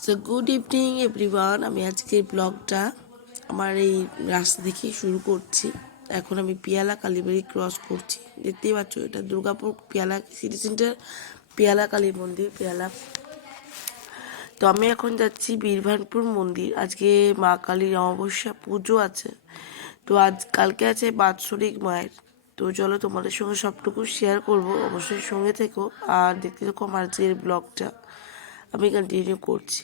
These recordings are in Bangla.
So good evening everyone. আমি আজকের ব্লগটা আমার এই রাস্তা থেকে শুরু করছি। এখন আমি পিয়ালা কালীবাড়ি ক্রস করছি। দেখতেই পাচ্ছ, এটা দুর্গাপুর পিয়ালা সিটি সেন্টার পিয়ালা কালী মন্দির পিয়ালা। তো আমি এখন যাচ্ছি বীরভানপুর মন্দির। আজকে মা কালীর অমাবস্যা পুজো আছে। তো কালকে আছে বাৎসরিক মায়ের। তো চলো তোমাদের সঙ্গে সবটুকু শেয়ার করব, অবশ্যই সঙ্গে থেকো আর দেখতে থাকো আমার আজকের ব্লগটা। আমি কন্টিনিউ করছি।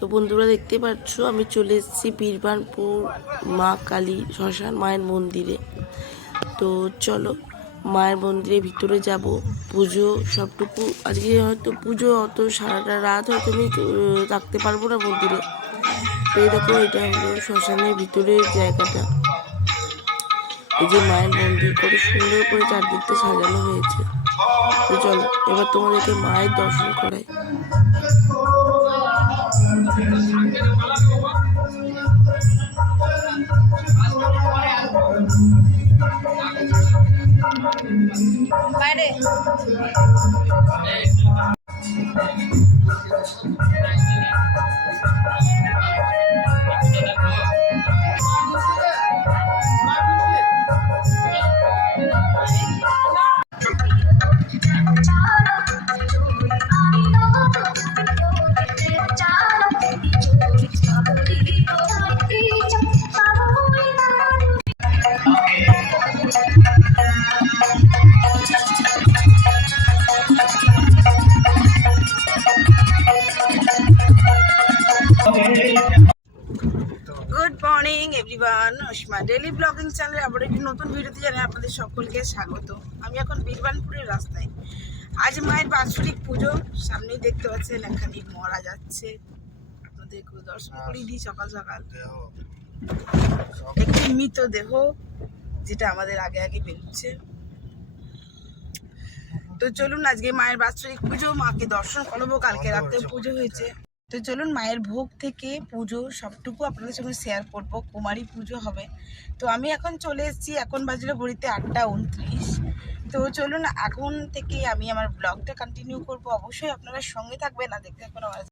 তো বন্ধুরা দেখতে পাচ্ছ, আমি চলে এসেছি বীরভানপুর মা কালী শ্মশান মায়ের মন্দিরে। তো চলো মায়ের মন্দিরের ভিতরে যাব। পুজো সবটুকু আজকে হয়তো পুজো অত সারাটা রাত হয়তো আমি থাকতে পারবো না মন্দিরে। তো এই দেখো, এটা হলো শ্মশানের ভিতরের জায়গাটা। এই যে মায়ের মন্দির কত সুন্দর করে চারদিকটা সাজানো হয়েছে। তো চলো এবার তোমাদেরকে মায়ের দর্শন করাই। বাইরে good morning everyone, Asima daily blogging চ্যানেলে আবার একটি নতুন ভিডিওতে জানাই আপনাদের সকলকে স্বাগত। আমি এখন বীরভানপুরের রাস্তায়। আজ মায়ের বাৎসরিক পুজো, সামনেই দেখতে পাচ্ছেন এখানে মরা যাচ্ছে। আপনাদের দর্শন করিয়ে দিই সকাল সকাল। একটি মৃতদেহ যেটা আমাদের আগে আগে বেরোচ্ছে। তো চলুন আজকে মায়ের বাৎসরিক পুজো, মাকে দর্শন করবো। কালকে রাতে পুজো হয়েছে। তো চলুন মায়ের ভোগ থেকে পুজো সবটুকু আপনাদের সঙ্গে শেয়ার করব। কুমারী পুজো হবে। তো আমি এখন চলে এসেছি, এখন বাজলো ঘড়িতে 8:29। তো চলুন এখন থেকে আমি আমার ব্লগটা কন্টিনিউ করব। অবশ্যই আপনারা সঙ্গে থাকবেন, না দেখতে থাকবেন আমার।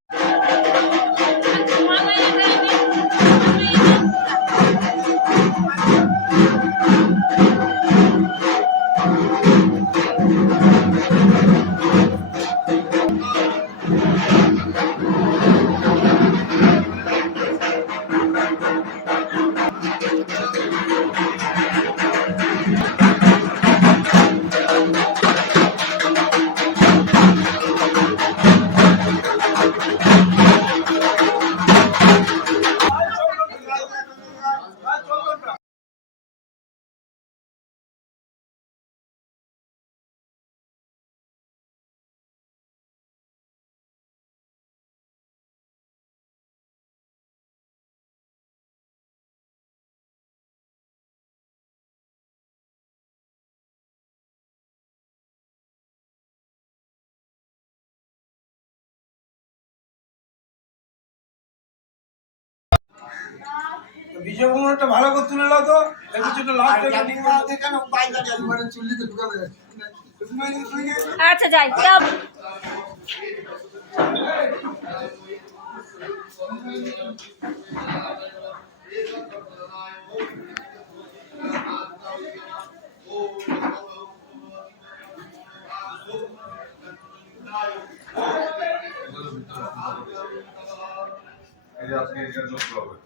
ভিডিওটা ভালো করে তুলে নাও তো, এর জন্য লাস্ট এডিটিং করতে কেন বাইরে যাই মানে চুল্লিতে ঢুকাবে। আচ্ছা যাই সব এই যে আজকে এটা যোগ হবে।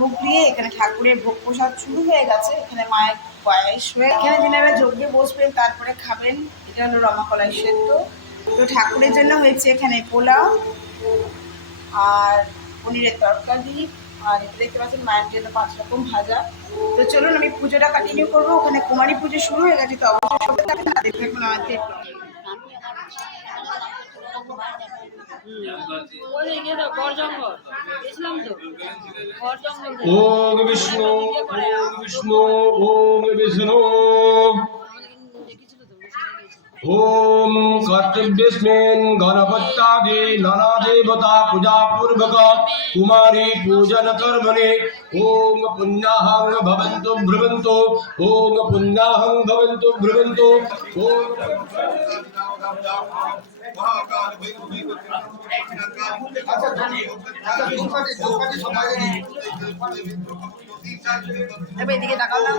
ভোগ দিয়ে এখানে ঠাকুরের ভোগ প্রসাদ শুরু হয়ে গেছে। এখানে মায়ের পায়েস হয়ে এখানে যিনারা যজ্ঞে বসবেন তারপরে খাবেন। এটা হলো রমাকলাই সেদ্ধ। তো ঠাকুরের জন্য হয়েছে এখানে পোলাও আর পনিরের তরকারি, আর এটা দেখতে পাচ্ছেন মায়ের জন্য 5 রকম ভাজা। তো চলুন আমি পুজোটা কন্টিনিউ করবো। ওখানে কুমারী পুজো শুরু হয়ে গেছে, তো অবশ্যই সবাই থাকবেন না, দেখতে থাকুন আমাদের। ওম বিষ্ণু ওম বিষ্ণু ওম বিষ্ণু ओम कर्तव्यस्मिन् गणपत्यादि नाना देवता पूजा पूर्वक कुमारी पूजन कर्मणि ओम पुण्याहं भवन्तु भ्रुवन्तु ओम पुण्याहं भवन्तु भ्रुवन्तु ओम এদিকে তাকালাম।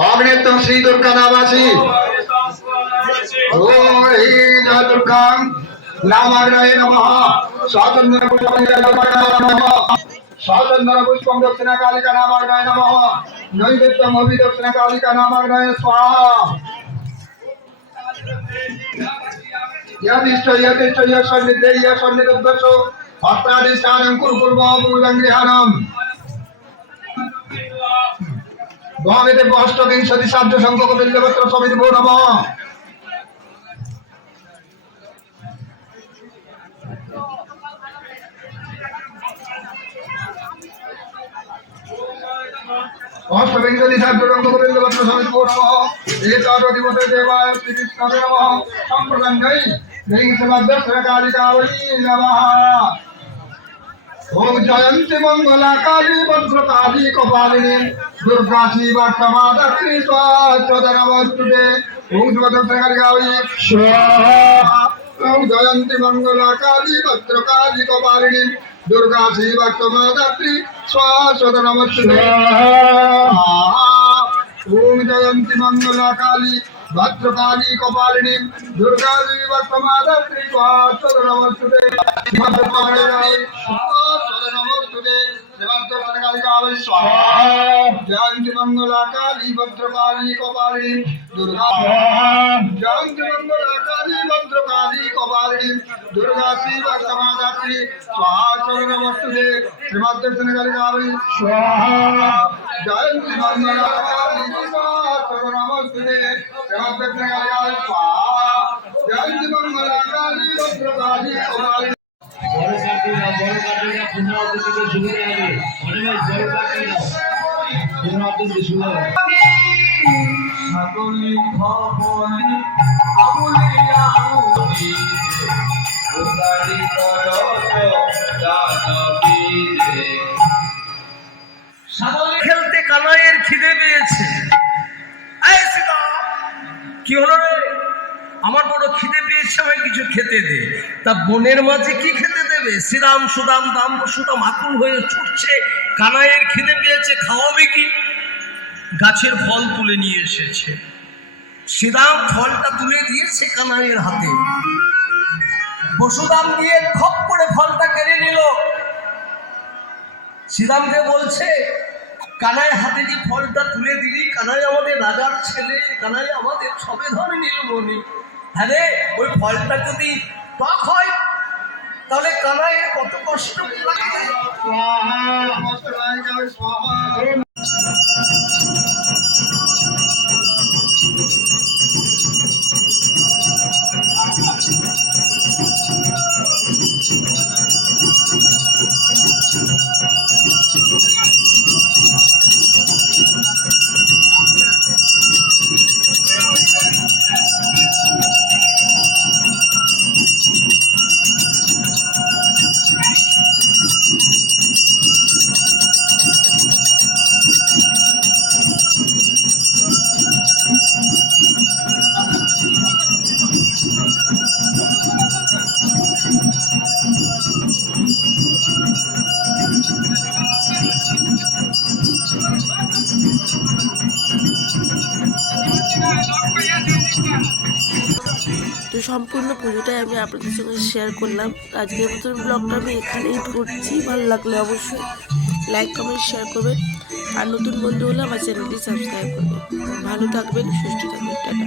अग्नित्वं श्री दुर्गा नामासि ओम जय दुर्गा नामाग्रहे नमः स्वातंत्र नमः स्वातंत्र पुष्पं दक्षिणा कालिका नामाग्रहे नमः नैवेद्यं अभि दक्षिणा कालिका नामाग्रहे स्वाहा यदिष्ट सन्निधेयसन्निधुद्दशो हस्तादिष्टानं कुरु पूर्वं गृहाणाम् भगवते अष्टविंशति साध्य संख्यक बिल्वपत्र समिति भो नमः अष्टविंशति साध्य संख्यक बिल्वपत्र समिति भो नमः एतावदिवसे देवाय श्री कृष्णाय नमः संप्रदन्यै देहिसमद्दर्शनकालिकावै नमः ओम जयंती मंगला काली भद्रकाली कपालिनी दुर्गा शिवा क्षमादात्री स्वाहा नमस्ते ओम जयंती जयंती मंगला काली भद्रकाली कपालिनी दुर्गा शिवा क्षमादात्री स्वाहा नमस्ते ओम जयंती मंगला काली भद्रकाली कपालिनी दुर्गा शिवा क्षमादात्री स्वाहा नमस्ते जयंती मंगला काली भद्रकाली कपालिनी दुर्गा जयंती मंगला काली भद्रकाली कपालिनी दुर्गा शिवा क्षमादात्री स्वाहा नमस्ते श्रीमद्दर्शनकाली स्वाहा जयंती मंगला काली स्वाहा नमस्ते श्रीमद्दर्शनकाली स्वाहा जयंती मंगला काली भद्रकाली कपालिनी বড় কাটিরা পুনরাবৃত্তি থেকে শুরু হবে অনেক বড় কাটিরা পুনরাবৃত্তি শুরু হবে সকলি খবলি আমুলিয়া আমুলি উদারি করত জানবী রে সাগরে খেলতে কানাইয়ের খিদে পেয়েছে। এই সীতা, কি হলো রে? আমার বড় খিদে পেয়েছে, আমায় কিছু খেতে দে। তা বনের মাঝে কি খেতে দেবে? শ্রীরাম সুদাম দাম সুদাম আকুল হয়ে ছুটছে, কানাইয়ের খিদে পেয়েছে, খাওয়াবে কি? গাছের ফল তুলে নিয়ে এসেছে। শ্রীরাম ফলটা তুলে দিয়েছে কানাইয়ের হাতে, বসুদাম দিয়ে খপ করে ফলটা কেড়ে নিল। শ্রীরামকে বলছে, কানাই হাতে যে ফলটা তুলে দিলি, কানাই আমাদের রাজার ছেলে, কানাই আমাদের সবে ধরে নীলমণি। হ্যাঁ রে, ওই ফলটা যদি টক হয় তাহলে কানাইয়ের কত কষ্ট লাগে। তো সম্পূর্ণ পুজোটাই আমি আপনাদের সঙ্গে শেয়ার করলাম। আজকের মতন ব্লগটা আমি এখানেই করছি। ভালো লাগলে অবশ্যই লাইক কমেন্ট শেয়ার করবেন, আর নতুন বন্ধু হলে আমার চ্যানেলটি সাবস্ক্রাইব করবেন। ভালো থাকবেন, সুস্থ থাকবেন, টাটা।